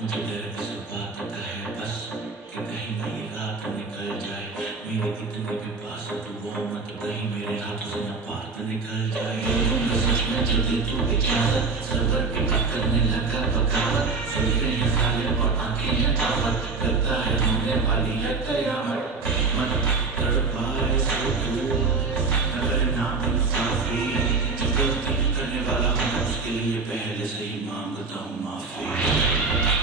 मुझे डर इस बात का है बस कि कहीं मेरी रात निकल जाए। मेरे कितने भी पास हो तू वो मत कहीं मेरे हाथों से न पार निकल जाए। मैं सच में जल्दी तू इजाजत सबर की बात करने लगा बगावत। सुनते हैं साले और आंखें हैं ताकत लगता है होने वाली है कयामत। मन तड़पाए सो तू अगर ना इंसाफी जो गलती करने वाला हूँ उसके लिए पहले से ही मांगता हूँ माफी।